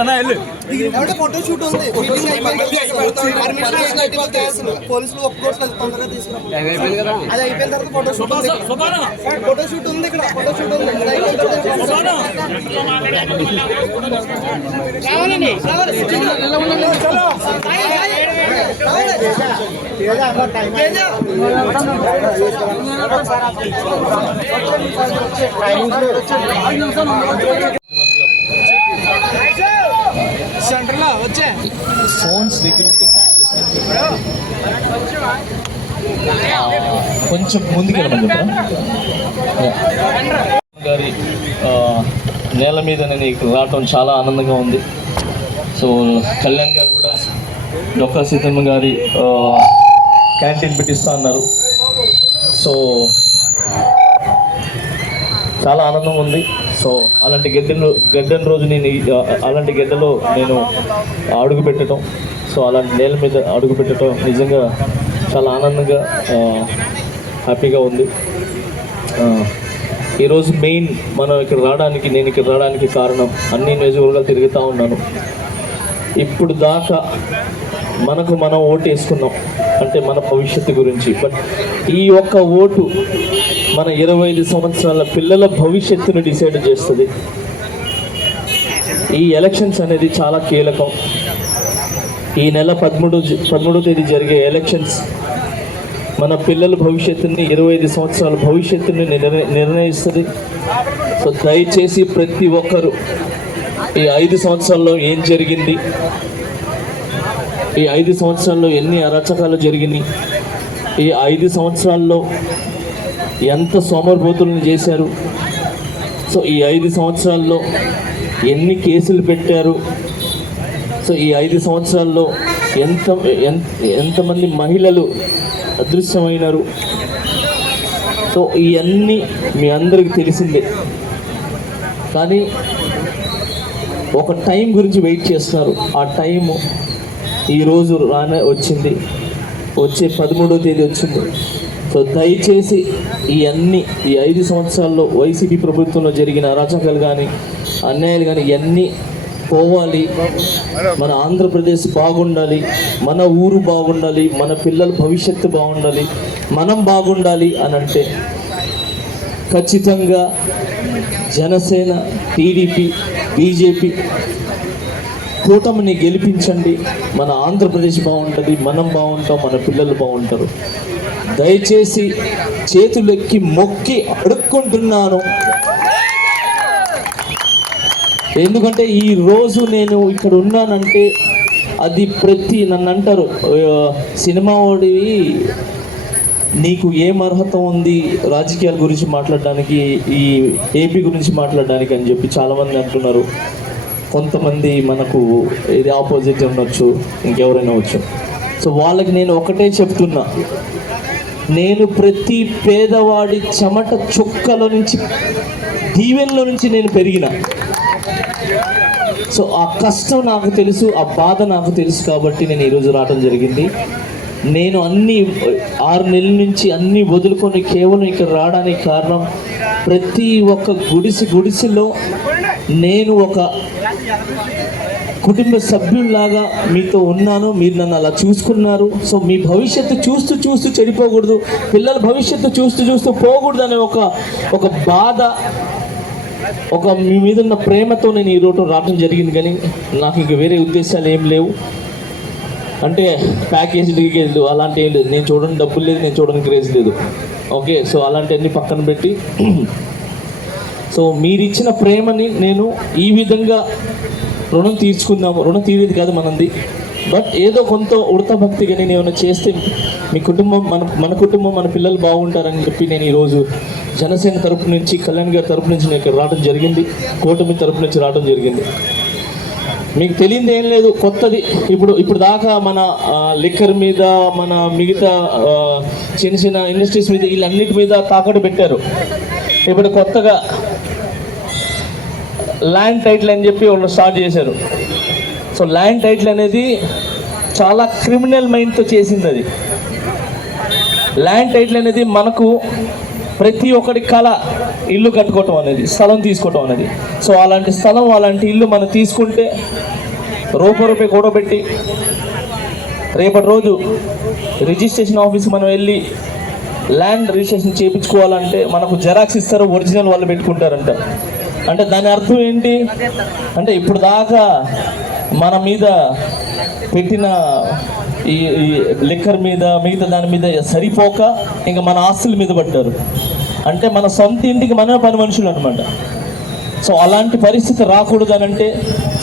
మాట్లాడనా వెళ్ళు photo shoot ఉంది పోలీసులు ఒప్పుకోవట్లేదు తొందరగా తీసుకురా అది అయిపోయిన తర్వాత ఫోటో షూట్ ఉంది. ఫోటో షూట్ ఉంది ఇక్కడ ఫోటో షూట్ ఉంది తర్వాత రావాలండి రావాలి చలో సెంటర్లో వచ్చే ఫోన్స్ దగ్గర కొంచెం ముందుకెళ్ళమని చెప్పరా గారి నేల మీద నేను ఇక్కడ రావటం చాలా ఆనందంగా ఉంది. సో కళ్యాణ్ గారు కూడా డొక్కా సీతమ్మ గారి క్యాంటీన్ పెట్టిస్తా అన్నారు. సో చాలా ఆనందం ఉంది. సో అలాంటి గడ్డలు గద్దెన రోజు నేను అలాంటి గడ్డలో నేను అడుగు పెట్టడం సో అలాంటి నేల మీద అడుగు పెట్టడం నిజంగా చాలా ఆనందంగా హ్యాపీగా ఉంది. ఈరోజు మెయిన్ మనం ఇక్కడ రావడానికి నేను ఇక్కడ రావడానికి కారణం అన్ని నియోజకవర్గాలు తిరుగుతూ ఉన్నాను. ఇప్పుడు దాకా మనకు మనం ఓటు వేసుకున్నాం అంటే మన భవిష్యత్తు గురించి. బట్ ఈ ఒక్క ఓటు మన ఇరవై ఐదు సంవత్సరాల పిల్లల భవిష్యత్తును డిసైడ్ చేస్తుంది. ఈ ఎలక్షన్స్ అనేది చాలా కీలకం. ఈ నెల పదమూడు పదమూడో తేదీ జరిగే ఎలక్షన్స్ మన పిల్లల భవిష్యత్తుని ఇరవై ఐదు సంవత్సరాల భవిష్యత్తుని నిర్ణయిస్తుంది. సో దయచేసి ప్రతి ఒక్కరు ఈ ఐదు సంవత్సరాల్లో ఏం జరిగింది? ఈ ఐదు సంవత్సరాల్లో ఎన్ని అరాచకాలు జరిగినాయి? ఈ ఐదు సంవత్సరాల్లో ఎంత సోమరిపోతులను చేశారు? సో ఈ ఐదు సంవత్సరాల్లో ఎన్ని కేసులు పెట్టారు? సో ఈ ఐదు సంవత్సరాల్లో ఎంత ఎంత ఎంతమంది మహిళలు అదృశ్యమైనారు? సో ఇవన్నీ మీ అందరికి తెలిసిందే. కానీ ఒక టైం గురించి వెయిట్ చేస్తున్నారు. ఆ టైము ఈరోజు రానే వచ్చింది. వచ్చే పదమూడో తేదీ వచ్చింది. సో దయచేసి ఈ అన్ని ఈ ఐదు సంవత్సరాల్లో వైసీపీ ప్రభుత్వంలో జరిగిన అరాచకాలు కానీ అన్యాయాలు కానీ ఇవన్నీ పోవాలి. మన ఆంధ్రప్రదేశ్ బాగుండాలి మన ఊరు బాగుండాలి మన పిల్లల భవిష్యత్తు బాగుండాలి మనం బాగుండాలి అని అంటే ఖచ్చితంగా జనసేన టీడీపీ బీజేపీ కూటమిని గెలిపించండి. మన ఆంధ్రప్రదేశ్ బాగుంటుంది మనం బాగుంటాం మన పిల్లలు బాగుంటారు. దయచేసి చేతులెక్కి మొక్కి అడుక్కుంటున్నాను. ఎందుకంటే ఈ రోజు నేను ఇక్కడ ఉన్నానంటే అది ప్రతి నన్ను అంటారు సినిమా వాడివి నీకు ఏం అర్హత ఉంది రాజకీయాల గురించి మాట్లాడడానికి ఈ ఏపీ గురించి మాట్లాడడానికి అని చెప్పి చాలామంది అంటున్నారు. కొంతమంది మనకు ఇది ఆపోజిట్ ఉండొచ్చు ఇంకెవరైనా వచ్చు సో వాళ్ళకి నేను ఒకటే చెప్తున్నా నేను ప్రతి పేదవాడి చెమట చుక్కల నుంచి దీవెనలో నుంచి నేను పెరిగిన. సో ఆ కష్టం నాకు తెలుసు ఆ బాధ నాకు తెలుసు కాబట్టి నేను ఈరోజు రావడం జరిగింది. నేను అన్ని ఆరు నెలల నుంచి అన్ని వదులుకొని కేవలం ఇక్కడ రావడానికి కారణం ప్రతి ఒక్క గుడిసి గుడిసెలో నేను ఒక కుటుంబ సభ్యుల్లాగా మీతో ఉన్నాను. మీరు నన్ను అలా చూసుకున్నారు. సో మీ భవిష్యత్తు చూస్తూ చూస్తూ చెడిపోకూడదు. పిల్లల భవిష్యత్తు చూస్తూ చూస్తూ పోకూడదు అనే ఒక ఒక బాధ ఒక మీ మీద ఉన్న ప్రేమతో నేను ఈ రోడ్డు రావడం జరిగింది కానీ నాకు ఇంక వేరే ఉద్దేశాలు ఏం లేవు. అంటే ప్యాకేజ్ గీకేజీలు అలాంటి ఏం లేదు. నేను చూడడానికి డబ్బులు లేదు నేను చూడడానికి క్రేజ్ లేదు. ఓకే సో అలాంటివన్నీ పక్కన పెట్టి సో మీరిచ్చిన ప్రేమని నేను ఈ విధంగా రుణం తీర్చుకుందాము. రుణం తీరేది కాదు మనది. బట్ ఏదో కొంత ఉడత భక్తిగా నేను ఏమైనా చేస్తే మీ కుటుంబం మన మన కుటుంబం మన పిల్లలు బాగుంటారని చెప్పి నేను ఈరోజు జనసేన తరపు నుంచి కళ్యాణ్ గారి తరపు నుంచి నేను ఇక్కడ రావడం జరిగింది. కూటమి తరపు నుంచి రావడం జరిగింది. మీకు తెలియంది ఏం లేదు. కొత్తది. ఇప్పుడు ఇప్పుడు దాకా మన లిక్కర్ మీద మన మిగతా చిన్న చిన్న ఇండస్ట్రీస్ మీద వీళ్ళన్నిటి మీద తాకట్టు పెట్టారు. ఇప్పుడు కొత్తగా ల్యాండ్ టైటిల్ అని చెప్పి వాళ్ళు స్టార్ట్ చేశారు. సో ల్యాండ్ టైటిల్ అనేది చాలా క్రిమినల్ మైండ్తో చేసింది అది. ల్యాండ్ టైటిల్ అనేది మనకు ప్రతి ఒక్కడి కళ ఇల్లు కట్టుకోవటం అనేది స్థలం తీసుకోవటం అనేది. సో అలాంటి స్థలం అలాంటి ఇల్లు మనం తీసుకుంటే రూపాయి రూపాయి కూడబెట్టి రేపటి రోజు రిజిస్ట్రేషన్ ఆఫీస్కి మనం వెళ్ళి ల్యాండ్ రిజిస్ట్రేషన్ చేయించుకోవాలంటే మనకు జెరాక్స్ ఇస్తారు ఒరిజినల్ వాళ్ళు పెట్టుకుంటారంట. అంటే దాని అర్థం ఏంటి? అంటే ఇప్పుడు దాకా మన మీద పెట్టిన ఈ లిక్కర్ మీద మిగతా దాని మీద సరిపోక ఇంకా మన ఆస్తుల మీద పడ్డారు. అంటే మన సొంత ఇంటికి మనమే పని మనుషులు అనమాట సో అలాంటి పరిస్థితి రాకూడదు అని అంటే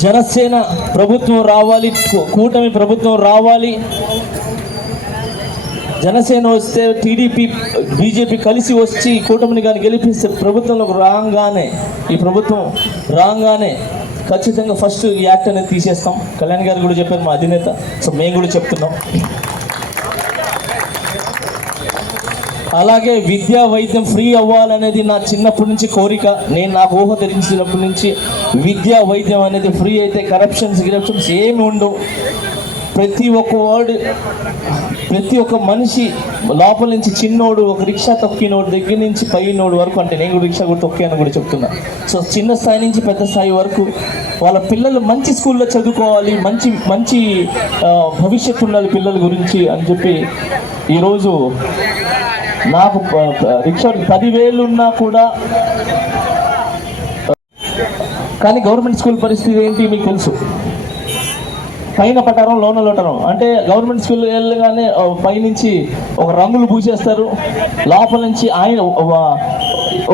జనసేన ప్రభుత్వం రావాలి కూటమి ప్రభుత్వం రావాలి జనసేన వస్తే టీడీపీ బీజేపీ కలిసి వచ్చి కూటమిని కానీ గెలిపిస్తే ప్రభుత్వంలోకి రాగానే ఈ ప్రభుత్వం రాగానే ఖచ్చితంగా ఫస్ట్ ఈ యాక్ట్ అనేది తీసేస్తాం. కళ్యాణ్ గారు కూడా చెప్పారు మా అధినేత. సో మేము కూడా చెప్తున్నాం. అలాగే విద్యా వైద్యం ఫ్రీ అవ్వాలనేది నా చిన్నప్పటి నుంచి కోరిక. నేను నాకు ఊహ తెరించినప్పటి నుంచి విద్యా వైద్యం అనేది ఫ్రీ అయితే కరప్షన్స్ గిరప్షన్స్ ఏమి ఉండవు. ప్రతి ఒక్క వాడు ప్రతి ఒక్క మనిషి లోపల నుంచి చిన్నోడు ఒక రిక్షా తొక్కినోడు దగ్గర నుంచి పైనోడు వరకు అంటే నేను కూడా రిక్షా కూడా తొక్కాను కూడా చెప్తున్నా. సో చిన్న స్థాయి నుంచి పెద్ద స్థాయి వరకు వాళ్ళ పిల్లలు మంచి స్కూల్లో చదువుకోవాలి మంచి మంచి భవిష్యత్తు ఉండాలి పిల్లల గురించి అని చెప్పి ఈరోజు నాకు రిక్షా పదివేలు ఉన్నా కూడా కానీ గవర్నమెంట్ స్కూల్ పరిస్థితి ఏంటి మీకు తెలుసు? పైన పటారం లోన లోటరం అంటే గవర్నమెంట్ స్కూల్ వెళ్ళగానే పైనుంచి ఒక రంగులు పూసేస్తారు. లోపల నుంచి ఆయన ఒక-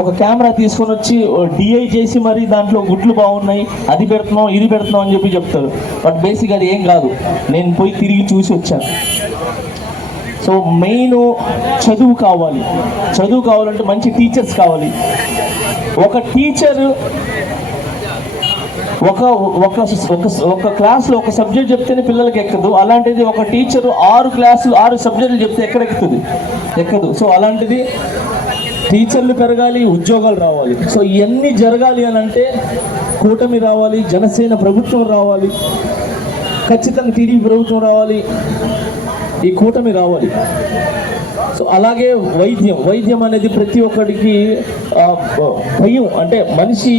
ఒక కెమెరా తీసుకొని వచ్చి డిఐ చేసి మరి దాంట్లో గుడ్లు బాగున్నాయి అది పెడుతున్నాం ఇది పెడుతున్నాం అని చెప్పి చెప్తారు. బట్ బేసిక్ అది ఏం కాదు. నేను పోయి తిరిగి చూసి వచ్చాను. సో మెయిన్ చదువు కావాలి. చదువు కావాలంటే మంచి టీచర్స్ కావాలి. ఒక టీచర్ ఒక ఒక ఒక క్లాస్లో ఒక సబ్జెక్ట్ చెప్తేనే పిల్లలకి ఎక్కదు. అలాంటిది ఒక టీచర్ ఆరు క్లాసులు ఆరు సబ్జెక్టులు చెప్తే ఎక్కడ ఎక్కుతుంది ఎక్కదు. సో అలాంటిది టీచర్లు పెరగాలి ఉద్యోగాలు రావాలి. సో ఇవన్నీ జరగాలి అని అంటే కూటమి రావాలి జనసేన ప్రభుత్వం రావాలి ఖచ్చితంగా టీడీపీ ప్రభుత్వం రావాలి ఈ కూటమి రావాలి. సో అలాగే వైద్యం. వైద్యం అనేది ప్రతి ఒక్కడికి భయం. అంటే మనిషి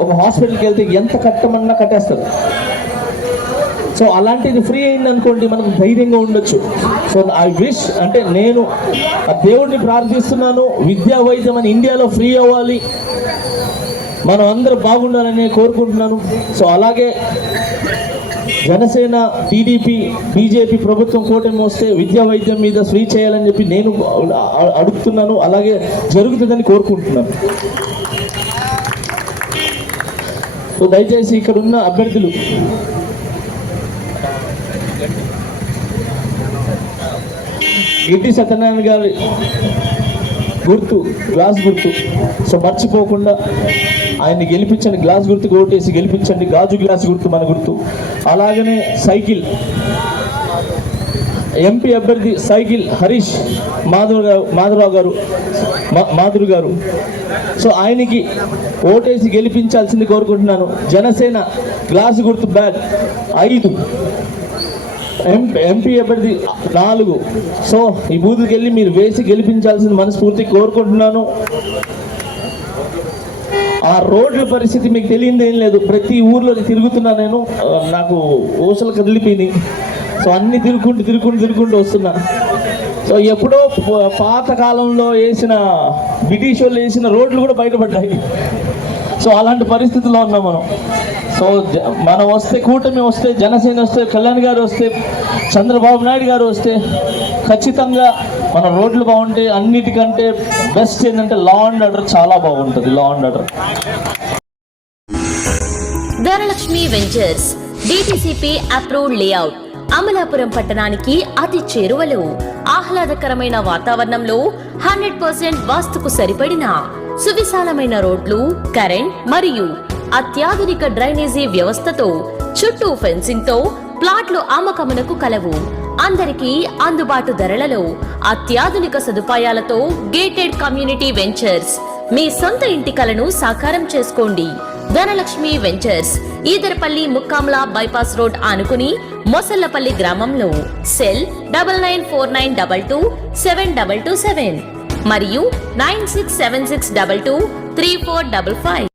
ఒక హాస్పిటల్కి వెళ్తే ఎంత కట్టమన్నా కట్టేస్తారు సో అలాంటిది ఫ్రీ అయింది అనుకోండి మనకు ధైర్యంగా ఉండొచ్చు. సో ఐ విష్ అంటే నేను ఆ దేవుడిని ప్రార్థిస్తున్నాను విద్యా వైద్యం అని ఇండియాలో ఫ్రీ అవ్వాలి. మనం అందరూ బాగుండాలని కోరుకుంటున్నాను. సో అలాగే జనసేన టీడీపీ బీజేపీ ప్రభుత్వం కూటమి వస్తే విద్యా వైద్యం మీద ఫ్రీ చేయాలని చెప్పి నేను అడుగుతున్నాను. అలాగే జరుగుతుందని కోరుకుంటున్నాను. సో దయచేసి ఇక్కడ ఉన్న అభ్యర్థులు. గిడ్డి సత్యనారాయణ గారి గుర్తు గ్లాస్ గుర్తు. సో మర్చిపోకుండా ఆయన్ని గెలిపించండి గ్లాస్ గుర్తుకు ఓటేసి గెలిపించండి గాజు గ్లాస్ గుర్తు మన గుర్తు. అలాగనే సైకిల్. ఎంపీ అభ్యర్థి సైకిల్ హరీష్ మాధవ్ గారు మాధవరావు గారు మా- మాధురు గారు. సో ఆయనకి ఓటేసి గెలిపించాల్సింది కోరుకుంటున్నాను. జనసేన గ్లాసు గుర్తు బ్యాగ్ ఐదు. ఎంపీ ఎంపీ అభ్యర్థి నాలుగు. సో ఈ బూత్కి వెళ్ళి మీరు వేసి గెలిపించాల్సింది మనస్ఫూర్తి కోరుకుంటున్నాను. ఆ రోడ్ల పరిస్థితి మీకు తెలియదు ఏం లేదు. ప్రతి ఊర్లో తిరుగుతున్నా నేను. నాకు ఊసలు కదిలిపోయినాయి. సో అన్ని తిరుగుకుంటూ తిరుగుకుంటూ తిరుగుకుంటూ వస్తున్నా. సో ఎప్పుడో పాతకాలంలో పాత కాలంలో వేసిన బ్రిటిష్ వాళ్ళు వేసిన రోడ్లు కూడా బయటపడ్డాయి. సో అలాంటి పరిస్థితుల్లో ఉన్నాం మనం. సో మనం వస్తే కూటమి వస్తే జనసేన వస్తే కళ్యాణ్ గారు వస్తే చంద్రబాబు నాయుడు గారు వస్తే ఖచ్చితంగా మన రోడ్లు బాగుంటాయి అన్నిటికంటే బెస్ట్ ఏంటంటే లా అండ్ ఆర్డర్ చాలా బాగుంటుంది law and order Dhanalakshmi ventures DTCP approved layout Amalapuram పట్టణానికి అతి చేరువలో. ఆహ్లాదకరమైన వాతావరణంలో హండ్రెడ్ పర్సెంట్ వాస్తుకు సరిపడిన సువిశాలమైన రోడ్లు కరెంట్ మరియు అత్యాధునిక డ్రైనేజీ వ్యవస్థతో చుట్టూ ఫెన్సింగ్తో ప్లాట్లు అమ్మకమునకు కలవు. అందరికీ అందుబాటు ధరలలో అత్యాధునిక సదుపాయాలతో గేటెడ్ కమ్యూనిటీ వెంచర్స్. మీ సొంత ఇంటి కలను సాకారం చేసుకోండి. Dhanalakshmi ventures Edarapalli Mukkamala bypass road ఆనుకుని మొసల్లపల్లి గ్రామంలో. Cell double nine four nine double two seven double two seven. మరియు nine six seven six double two three four double five.